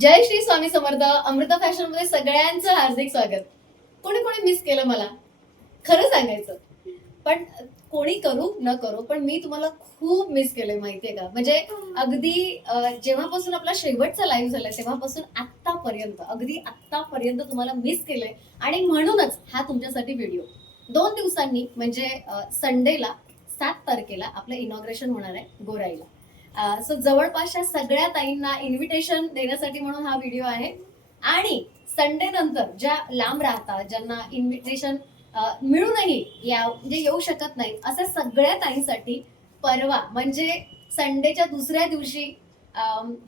जय Shri Swami Samarth. Amruta fashion मध्ये सगळ्यांचं हार्दिक स्वागत. कोणी कोणी मिस केलं मला खरं सांगायचं, पण कोणी करू न करू पण मी तुम्हाला खूप मिस केलंय माहितीये का. म्हणजे अगदी जेव्हापासून आपला शेवटचा लाईव्ह झालाय तेव्हापासून आत्तापर्यंत तुम्हाला मिस केलंय. आणि म्हणूनच हा तुमच्यासाठी व्हिडिओ 2 दिवसांनी म्हणजे संडेला 7 तारखेला आपलं इनॉग्रेशन होणार आहे गोराईला. सो जवळपासच्या सगळ्या ताईंना इन्व्हिटेशन देण्यासाठी म्हणून हा व्हिडिओ आहे. आणि संडे नंतर ज्या लांब राहतात, ज्यांना इन्व्हिटेशन मिळूनही म्हणजे येऊ शकत नाही, अशा सगळ्या ताईंसाठी परवा म्हणजे संडेच्या दुसऱ्या दिवशी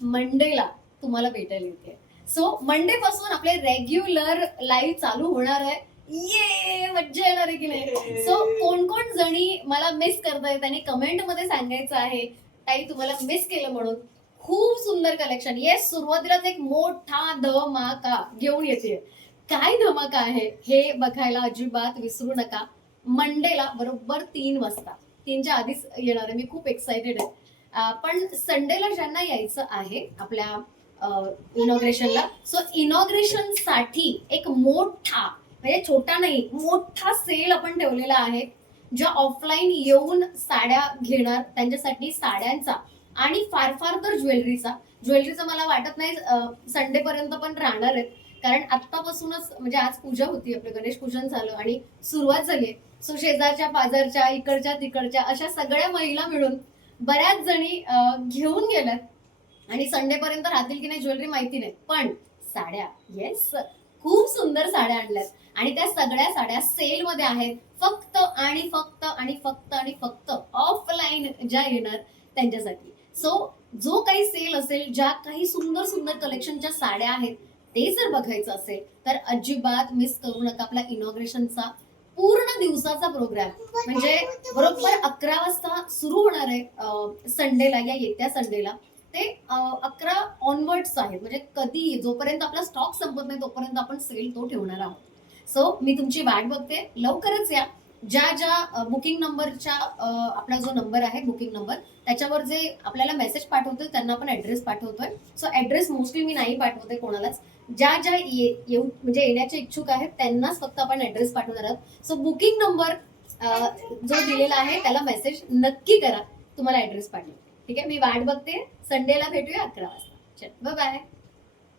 मंडेला तुम्हाला भेटायला येते. सो मंडे पासून आपले रेग्युलर लाईव्ह चालू होणार आहे. ये मज्जा येणार आहे की नाही. सो कोण कोण जणी मला मिस करताय त्यांनी कमेंट मध्ये सांगायचं आहे ताई तुम्हाला मिस केलं म्हणून. खूप सुंदर कलेक्शन. येस, सुरुवातीलाच एक मोठा धमाका घेऊन येते. काय धमाका आहे हे बघायला अजिबात विसरू नका. मंडेला बरोबर 3 वाजता, 3च्या आधीच येणार आहे. मी खूप एक्साइटेड आहे. पण संडेला ज्यांना यायचं आहे आपल्या इनॉग्रेशनला, सो इनॉग्रेशन साठी एक मोठा म्हणजे छोटा नाही मोठा सेल आपण ठेवलेला आहे. ज्या ऑफलाईन येऊन साड्या घेणार त्यांच्यासाठी साड्यांचा आणि फार फार तर ज्वेलरीचा मला वाटत नाही संडे पर्यंत पण राहणार आहेत. कारण आत्तापासूनच म्हणजे आज पूजा होती, आपलं गणेश पूजन झालं आणि सुरुवात झाली. सो शेजारच्या पाजारच्या इकडच्या तिकडच्या अशा सगळ्या महिला मिळून बऱ्याच जणी घेऊन गेल्यात आणि संडे पर्यंत राहतील की नाही ज्वेलरी माहिती नाही, पण साड्या येस खूप सुंदर साड्या आणल्यात. आणि त्या सगळ्या साड्या सेल मध्ये आहेत. फक्त आणि फक्त आणि फक्त आणि फक्त ऑफलाईन ज्या येणार त्यांच्यासाठी. सो जो काही सेल असेल, ज्या काही सुंदर सुंदर कलेक्शनच्या साड्या आहेत ते जर बघायचं असेल तर अजिबात मिस करू नका. आपला इनॉग्रेशनचा पूर्ण दिवसाचा प्रोग्राम म्हणजे बरोबर 11 वाजता सुरू होणार आहे संडेला, या येत्या संडेला. ते 11 ऑनवर्ड्स आहेत. म्हणजे कधी जोपर्यंत आपला स्टॉक संपत नाही तोपर्यंत आपण सेल तो ठेवणार आहोत. सो मी तुमची वाट बघते, लवकरच या. ज्या ज्या बुकिंग नंबरच्या आपला जो नंबर आहे बुकिंग नंबर त्याच्यावर जे आपल्याला मेसेज पाठवतोय त्यांना आपण ऍड्रेस पाठवतोय. सो ऍड्रेस मोस्टली मी नाही पाठवते कोणालाच. ज्या ज्या येऊ म्हणजे येण्याचे इच्छुक आहेत त्यांनाच फक्त आपण ऍड्रेस पाठवणार आहोत. सो बुकिंग नंबर जो दिलेला आहे त्याला मेसेज नक्की करा, तुम्हाला ऍड्रेस पाठवते. ठीक आहे, मी वाट बघते. संडेला भेटूया 11 वाजता. चल बाय बाय.